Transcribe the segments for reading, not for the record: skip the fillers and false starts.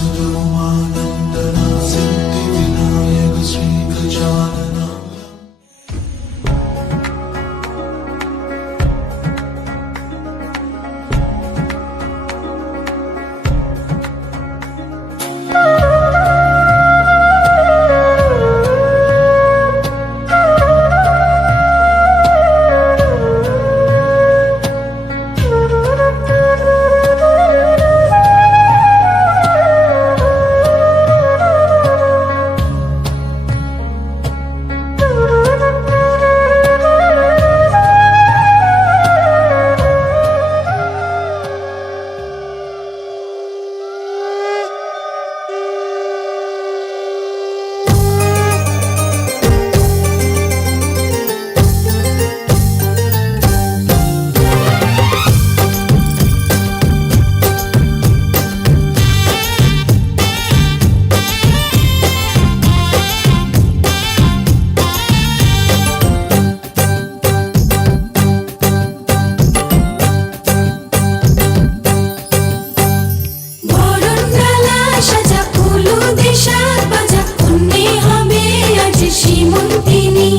सुगमानन्दना सिद्धिविनायक श्रीगजानना। সাজা ফুল দেশার বাজা তুমি হবে আজ শ্রীমন্তিনী।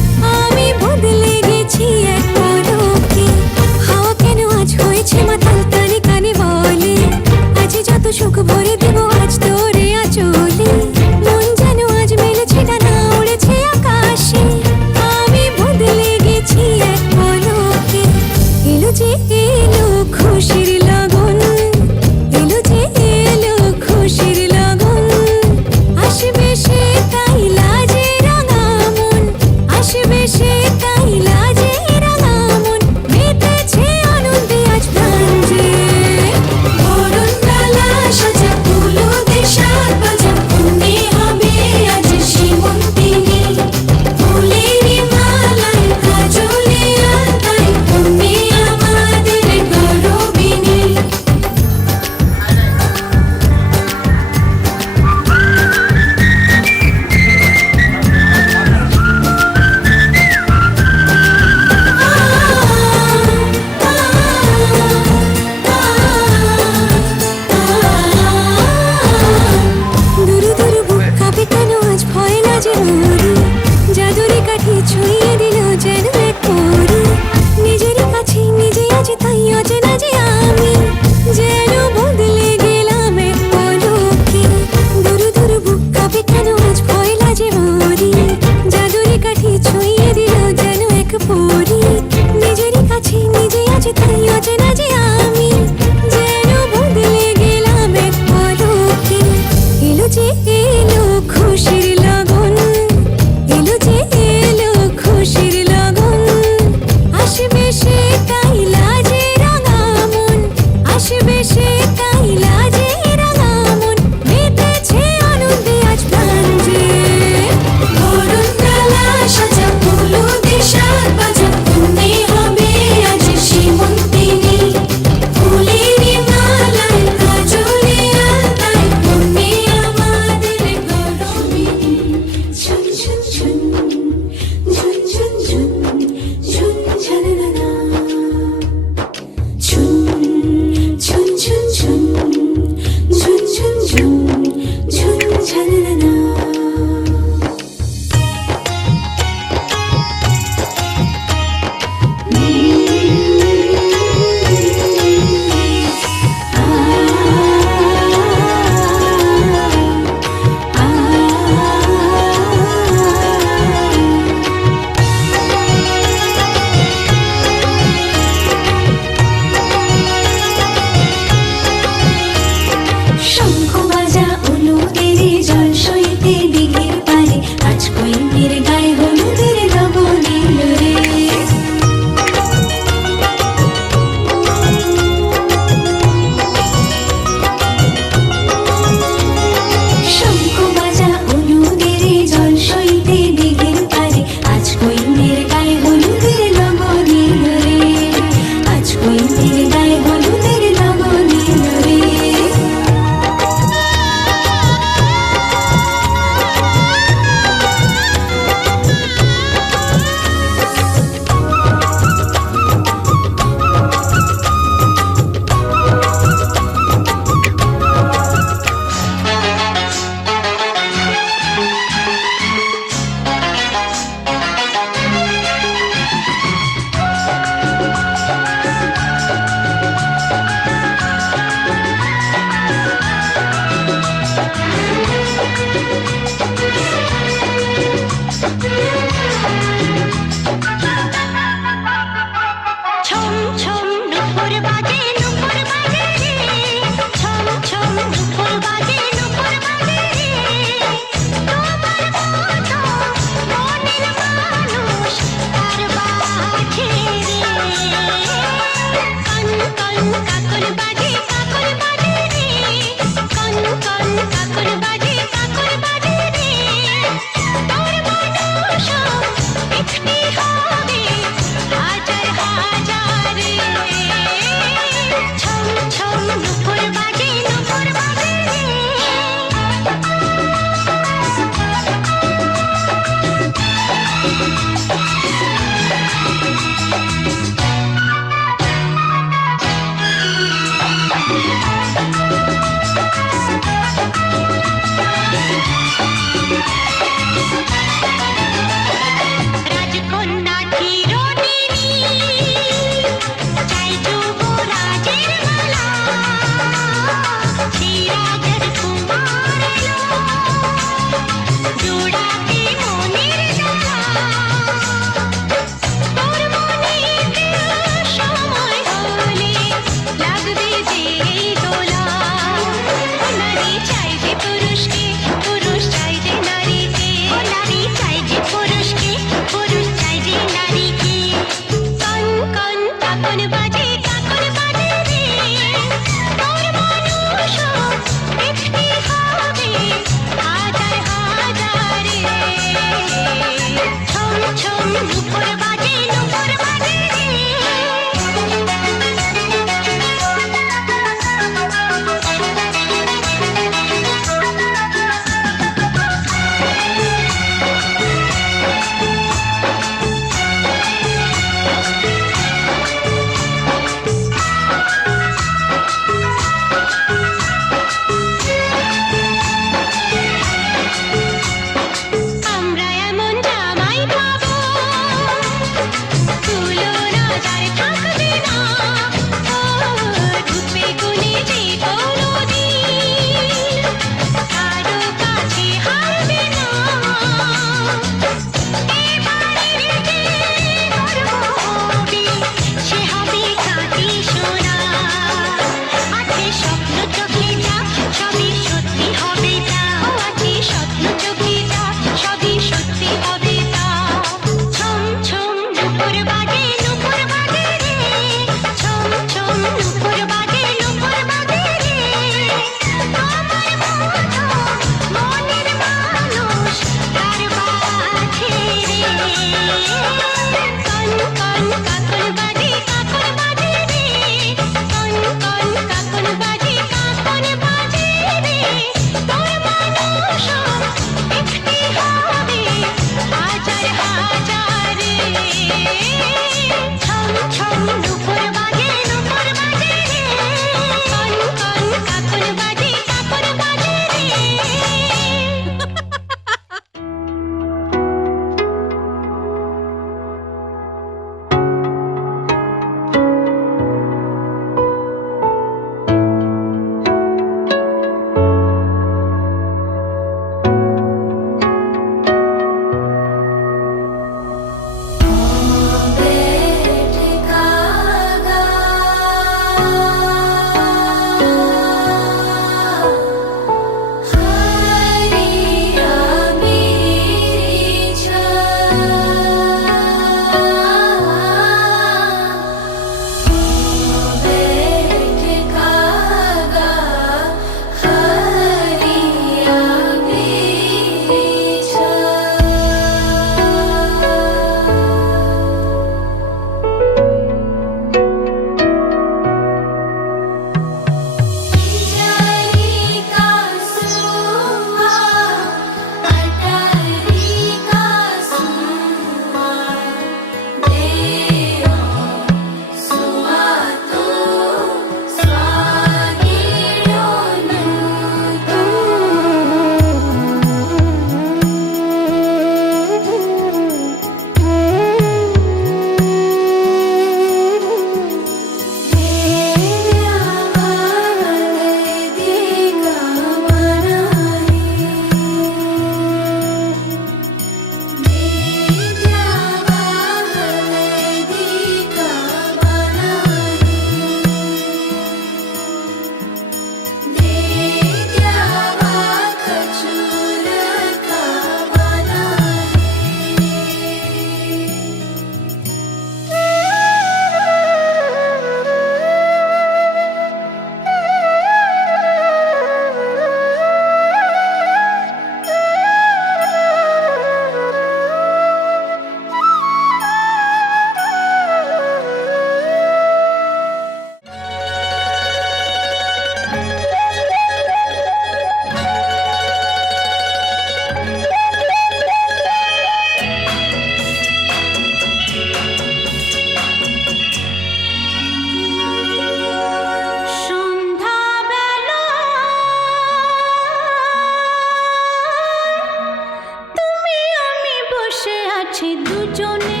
আছে দুজনে,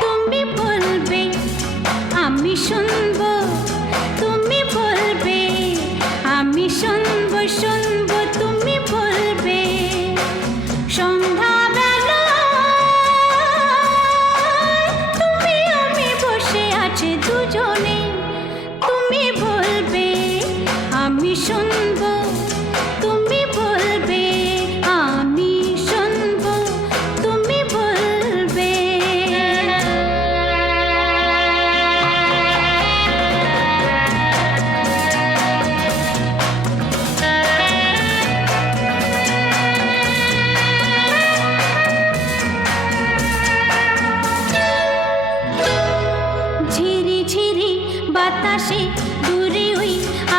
তুমি বলবে আমি শুনবো, তুমি বলবে আমি শুনবো, শুনবো তুমি বলবে। সন্ধ্যাবেলা তুমি আমি বসে আছে দুজনে, তুমি বলবে আমি শুনবো, তুমি বলবে আমি শুনবো, তুমি বলবে। ঝিরি ঝিরি বাতাসে দূরে ওই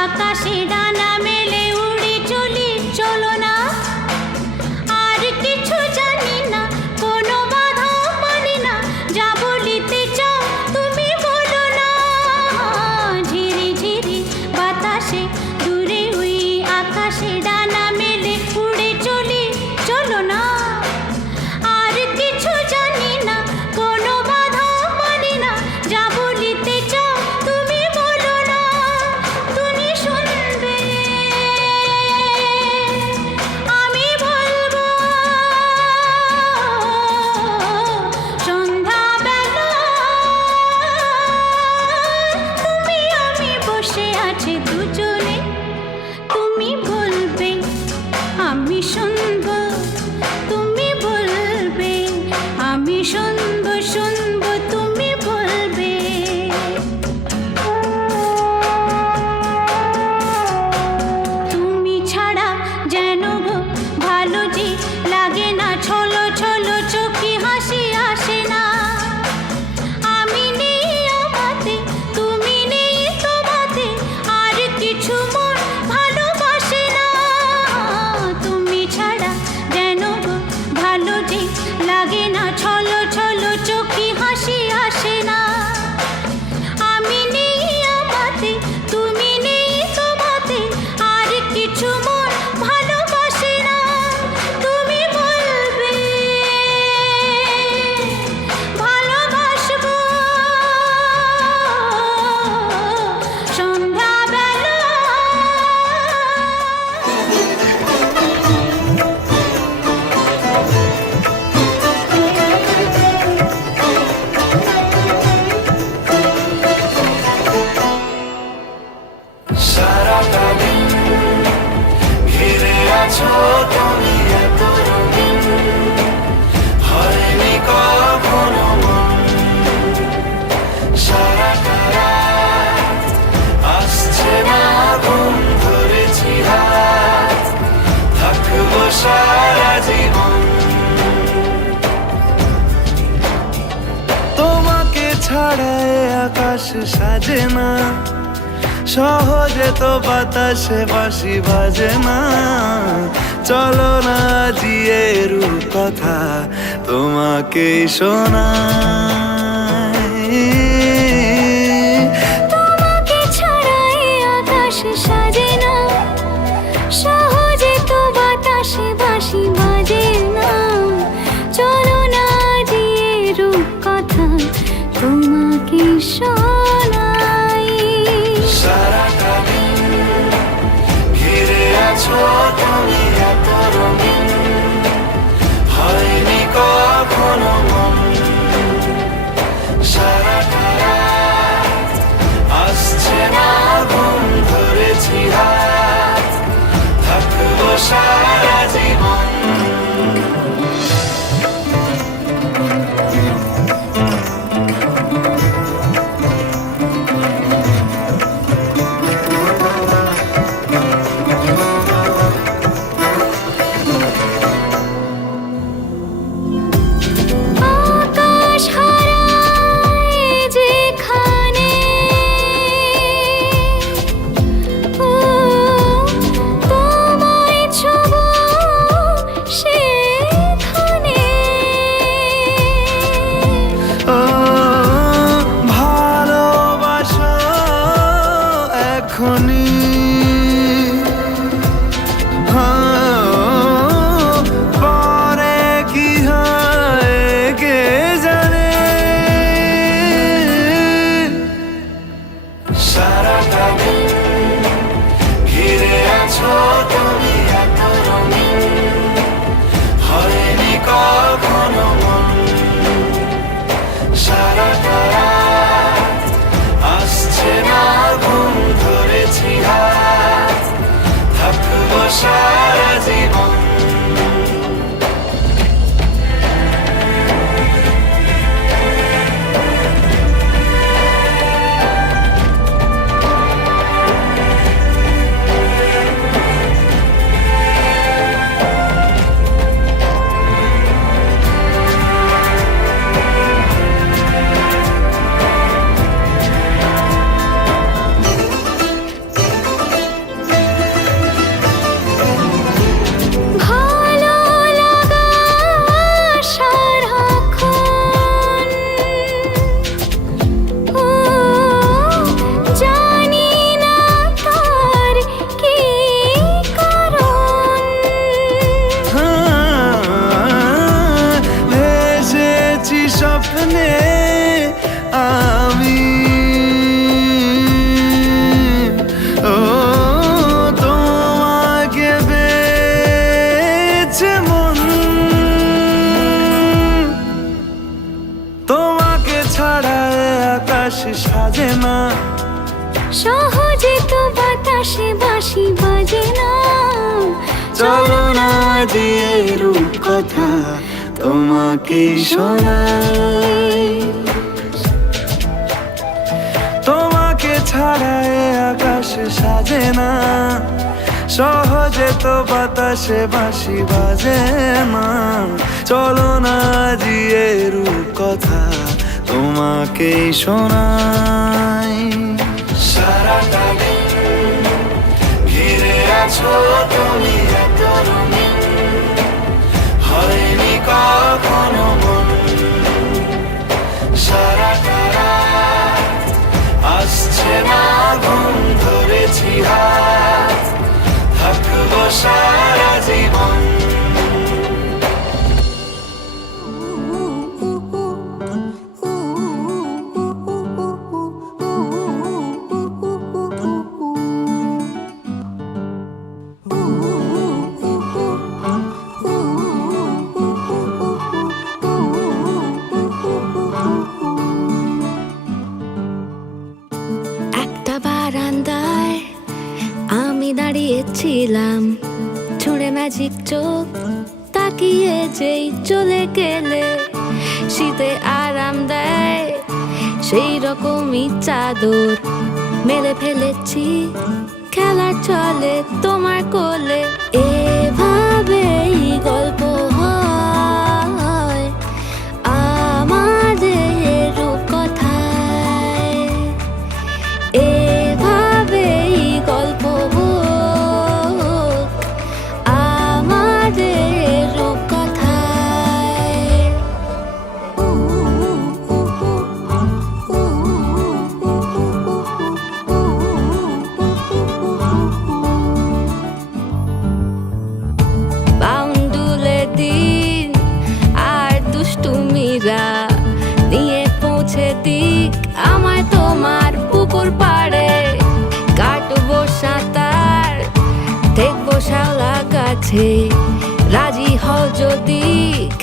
আকাশে ডানা মেলে উড়ে চলি, চলো না আর কিছু জানি না, কোনো বাধা মানি না, যা বলিতে চাও তুমি বলো না। ঝিরি ঝিরি বাতাসে দূরে ওই আকাশে ডানা মেলে উড়ে চলি, চলো না আর কিছু জানি না, কোনো বাধা মানি না, যা বলিতে চাও তুমি বলো না। তুমি শুনবে আমি বলবো। সন্ধ্যাবেলা তুমি আমি বসে আছি দুজনে, তুমি বলবে আমি শুনবো, তুমি বলবে আমি শুনবো, শুনবো তুমি বলবে। তুমি ছাড়া যেন গো ভালো যে লাগে না, ছলো ছলো চোখে হাসি আসে না। আমি নেই আমাতে, তুমি নেই তোমাতে, আর কিছু মন ভালোবাসে না। তুমি ছাড়া যেন গো ভালো যে লাগে না, ছলো ছলো চোখে হাসি আসে না। আমি নেই আমাতে, তুমি নেই তোমাতে, আর কিছু মন ভালোবাসে না। তুমি বলবে ভালোবাসবো। সন্ধ্যাবেলা সারাটা দিন ঘিরে আছো তুমি এত রঙিন, হয়নি কখনো মন। সারাটা রাত আসছে না ঘুম, ধরেছি হাত, থাকবো সারা জীবন। তোমাকে ছাড়া এ আকাশ সাজে না, সহজে তো বাতাসে বাঁশি বাজে না। চলো না জিয়ে রূপ কথা তোমাকে শোনাই। তোমাকে ছাড়া এই আকাশ সাজে না, সহজে তো বাতাসে বাঁশি বাজে না। চলো না দিয়ে রূপ কথা তোমাকে শোনাই। সারাটা দিন ঘিরে আছো তুমি এত রঙিন, হয়নি কখনো মন। সারাটা রাত আসছে না ঘুম, ধরেছি হাত, থাকবো সারা জীবন। আকাশ হারায় যেখানে, ও তোমায় ছোঁবো জন্যে আমি ও তোমাকে পেয়েছে মন, তোমাকে ছাড়া এ আকাশ সাজে না, সহজে তো বাতাসে বাঁশি বাজে না। চলো না দিয়ে রূপকথা তোমাকে শোনাই। তোমাকে ছাড়া এ আকাশ সাজে না, সহজে তো বাতাসে বাঁশি বাজে না। চলো না দিয়ে রূপকথা তোমাকে শোনাই। সারাটা দিন ঘিরে আছো তুমি এত রঙিন, হয়নি কখনো মন। সারাটা রাত আসছে না ঘুম, ধরেছি হাত, থাকবো সারা জীবন। একটা বারান্দায় আমি দাঁড়িয়েছিলাম, ছুঁড়ে ম্যাজিক চোখ তাকিয়ে যেই চলে গেলে। শীতে আরাম দেয় সেই রকমই চাদর মেলে ফেলেছি, খেলা চলে তোমার কোলে। এভাবেই গল্প হয় আমাদের রূপকথায়, এভাবেই গল্প হোক আমাদের রূপকথায়। বাউন্ডুলে দিন আর দুষ্টুমিরা নিয়ে পৌঁছে দিক আমায় তোমার পুকুর পাড়ে। কাটবো সাঁতার, দেখবো শ্যাওলা গাছে, রাজি হও যদি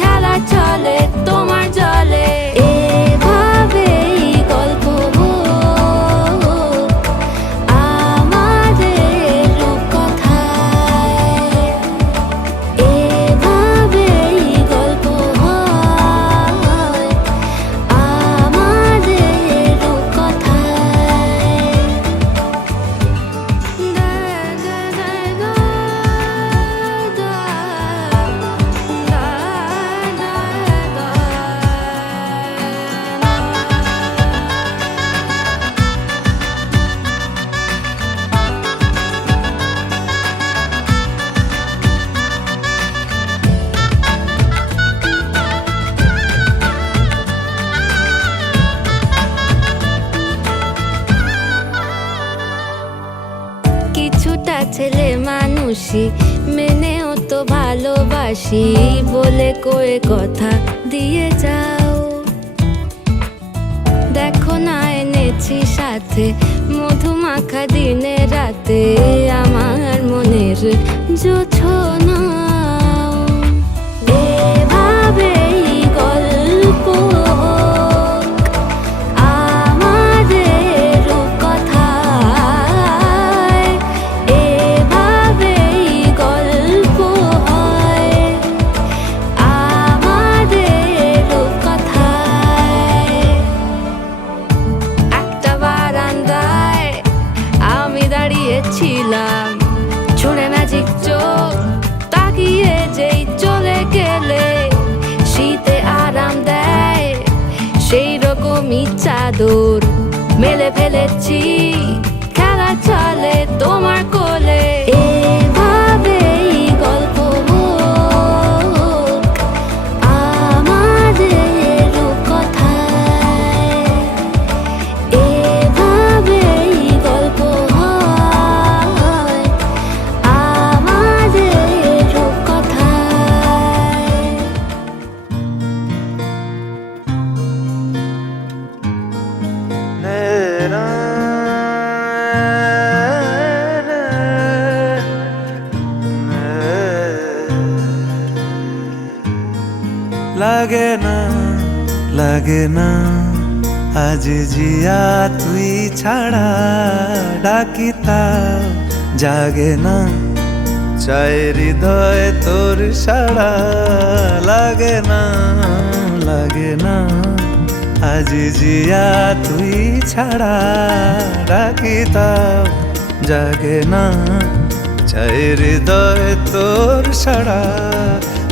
খেলা চলে তোমার জলে। এভাবেই গল্প হোক আমাদের রূপকথায়, এভাবেই গল্প হয় আমাদের রূপকথায়। কিছুটা ছেলে মানুষই মেনেও তো ভালোবাসি, বলে কয়ে কথা দিয়ে যাও। দেখো না এনেছি সাথে মধুমাখা দিনে রাতে, আমার মনের জোছনা। এভাবেই গল্প হোক আমাদের রূপকথায়, এভাবেই গল্প হয় আমাদের রূপকথায়। একটা বারান্দায় আমি দাঁড়িয়েছিলাম, ছুঁড়ে ম্যাজিক চোখ তাকিয়ে যেই চলে গেলে। শীতে আরাম দেয় সেই রকমই চাদর মেলে ফেলেছি, খেলা চলে তোমার কোলে। এভাবেই গল্প হোক আমাদের রূপকথায়, এভাবেই গল্প হয় আমাদের রূপকথায়। লাগে না আজ জিয়া তুই ছাড়া ডাকি তাও জাগে না চাই হৃদয় তোর সাড়া লাগে না আজ জিয়া তুই ছাড়া ডাকি তাও জাগে না চাই হৃদয় তোর সাড়া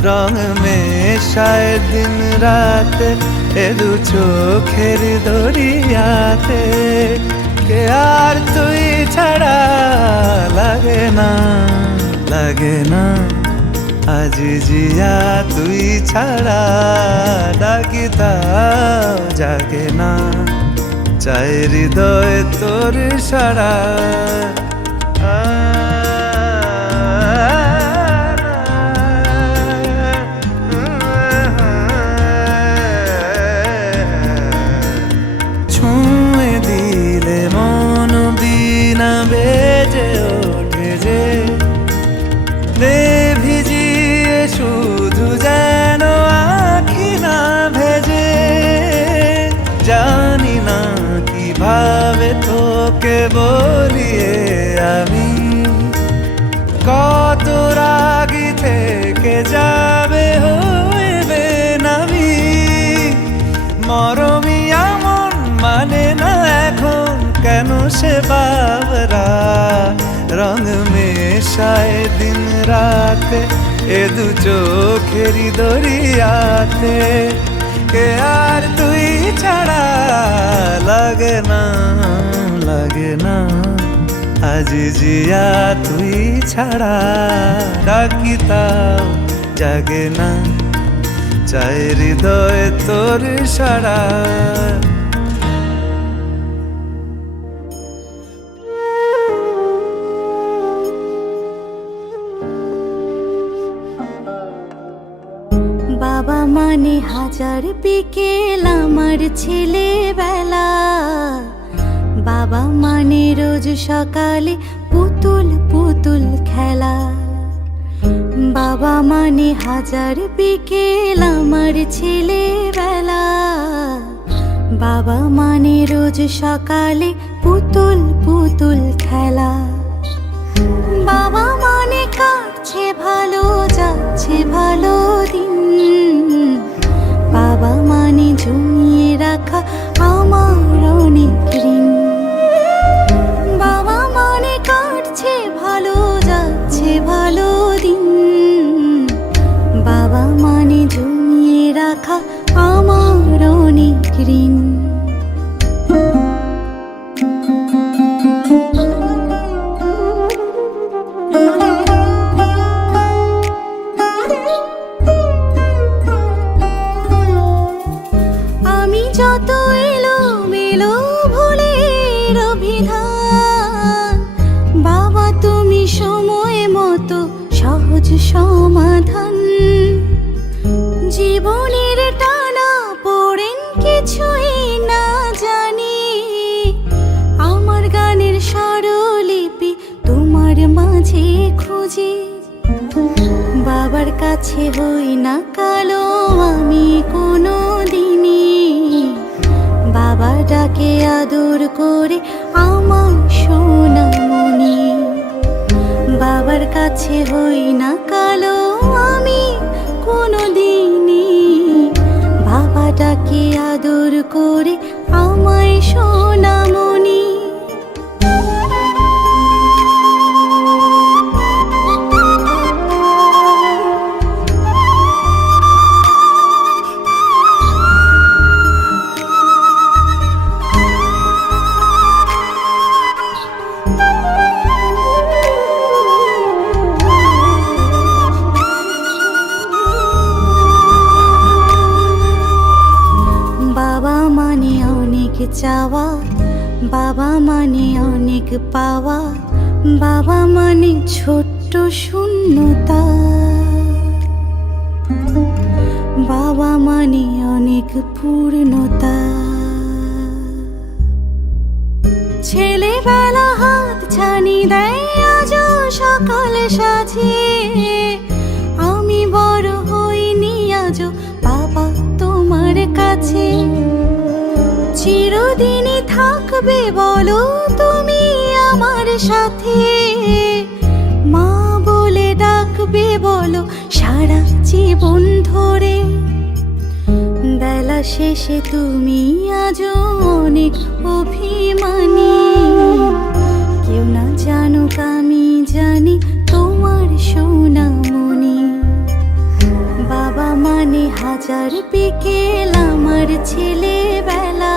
রং মেশায় দিন রাতে এ দু চোখের দরিয়াতে কে আর তুই ছাড়া লাগে না আজ জিয়া তুই ছাড়া ডাকি তাও জাগে না চাই হৃদয় তোর সাড়া ছুঁয়ে দিলে মন বিনা বেজে ওঠে যে দে ভিজিয়ে শুধু যেন আখি না ভেজে জানি না কিভাবে তোকে বলিয়ে আমি কত রাগি থেকে যাবে হইবে নামি মরমি আমন মানে না এখন কেন সে বাবরা রং মেশায় দিন রাতে এ দু চোখেরি দরিয়াতে কে আর তুই ছাড়া লাগে না আজ জিয়া তুই ছাড়া ডাকি তাও জাগে না চাই হৃদয় তোর সাড়া বাবা মানে হাজার বিকেল আমার ছেলেবেলা বাবা মানে রোজ সকালে পুতুল পুতুল খেলা বাবা মানে হাজার বিকেল আমার ছেলেবেলা বাবা মানে রোজ সকালে পুতুল পুতুল খেলা বাবা মানে কাটছে ভালো যাচ্ছে ভালো দিন বাবা মানে জমিয়ে রাখা আমার অনেক ঋণ বাবা মানে কাটছে ভালো যাচ্ছে ভালো দিন বাবা মানে জমিয়ে রাখা আমার অনেক ঋণ যত এলো মেলো ভুলের অভিধান বাবা তুমি সময় মতো সহজ সমাধান জীবনের টানা পড়েন কিছুই না জানি আমার গানের স্বরলিপি তোমার মাঝে খুঁজি বাবার কাছে হই না কালো আমি কোনো দিনই বাবা ডাকে আদর করে আমার সোনামণি বাবার কাছে হই না কালো আমি কোনো দিনই বাবা ডাকে আদর করে আমায় সোনামণি চাওয়া বাবা মানে অনেক পাওয়া বাবা মানে ছোট্ট শূন্যতা বাবা মানে অনেক পূর্ণতা ছেলেবেলা হাত ছানি দেয় আজও সকাল সাজে আমি বড় হইনি আজও বাবা কাছে। চিরদিনই থাকবে বলো তুমি আমার সাথে, মা বলে ডাকবে বলো সারা জীবন ধরে। বেলা শেষে তুমি আজও অনেক অভিমানী, কেউ না জানুক আমি জানি তোমার সোনামণি। বাবা মানে হাজার বিকেল আমার ছেলেবেলা,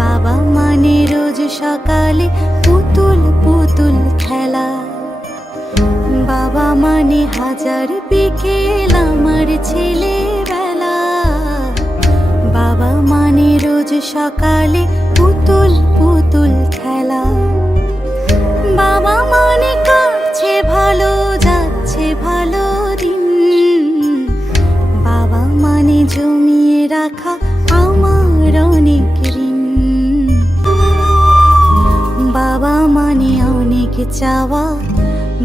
বাবা মানে রোজ সকালে পুতুল পুতুল খেলা। বাবা মানে হাজার বিকেল আমার ছেলেবেলা, বাবা মানে রোজ সকালে পুতুল পুতুল খেলা। বাবা মানে কাটছে ভালো যাচ্ছে ভালো দিন, বাবা মানে জমিয়ে রাখা আমার অনেক ঋণ। বাবা মানে অনেক চাওয়া,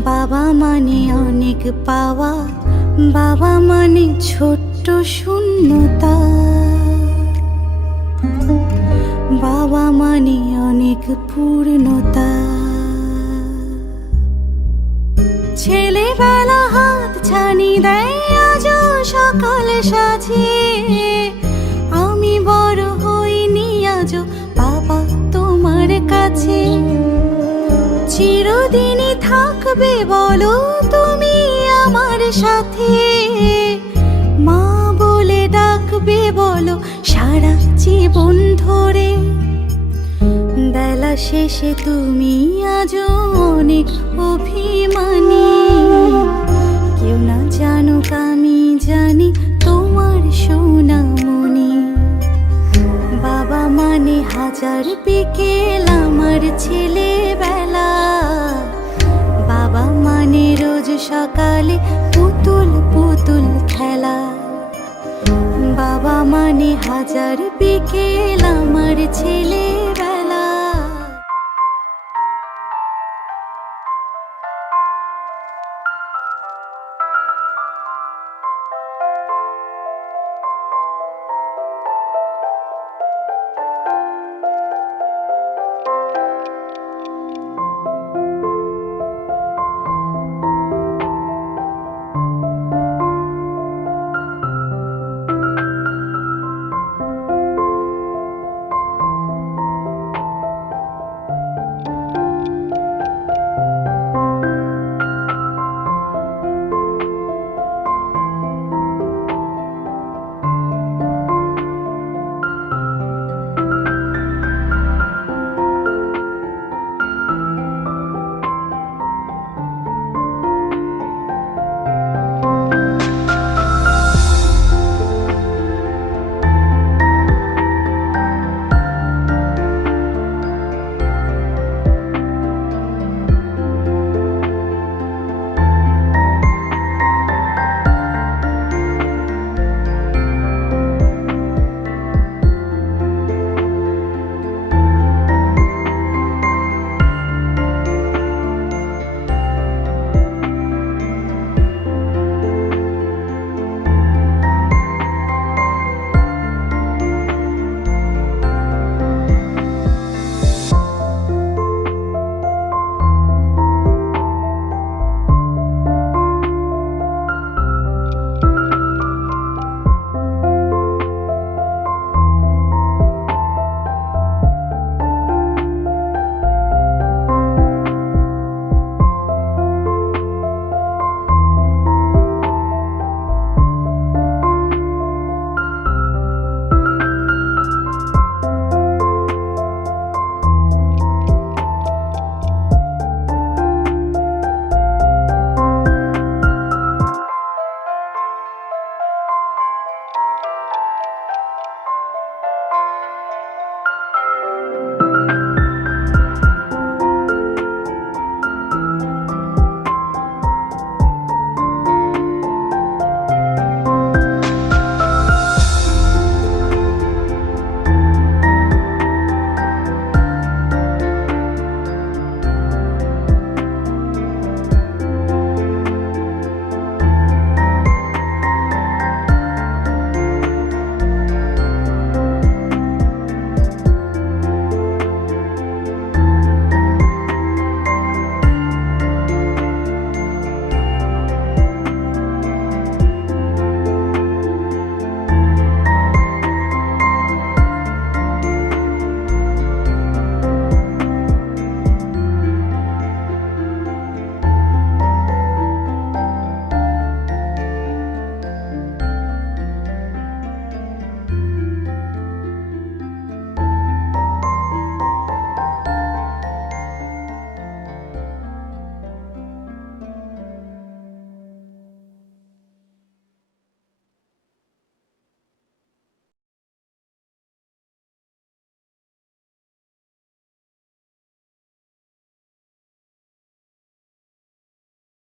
বাবা মানে অনেক পাওয়া, বাবা মানে ছোট্ট শূন্যতা। বাবা মানে অনেক পূর্ণতা। ছেলেবেলা হাত ছানি দেয় আজও সকাল সাজে, আমি বড় হইনি আজও বাবা তোমার কাছে। চিরদিনই থাকবে বলো তুমি আমার সাথে, মা বলে ডাকবে বলো সারা জীবন ধরে। বেলা শেষে তুমি আজও অনেক অভিমানী, কেউ না জানুক আমি জানি তোমার সোনামণি। বাবা মানে হাজার বিকেল আমার ছেলেবেলা, বাবা মানে রোজ সকালে পুতুল পুতুল খেলা। বাবা মানে হাজার বিকেল আমার ছেলেবেলা,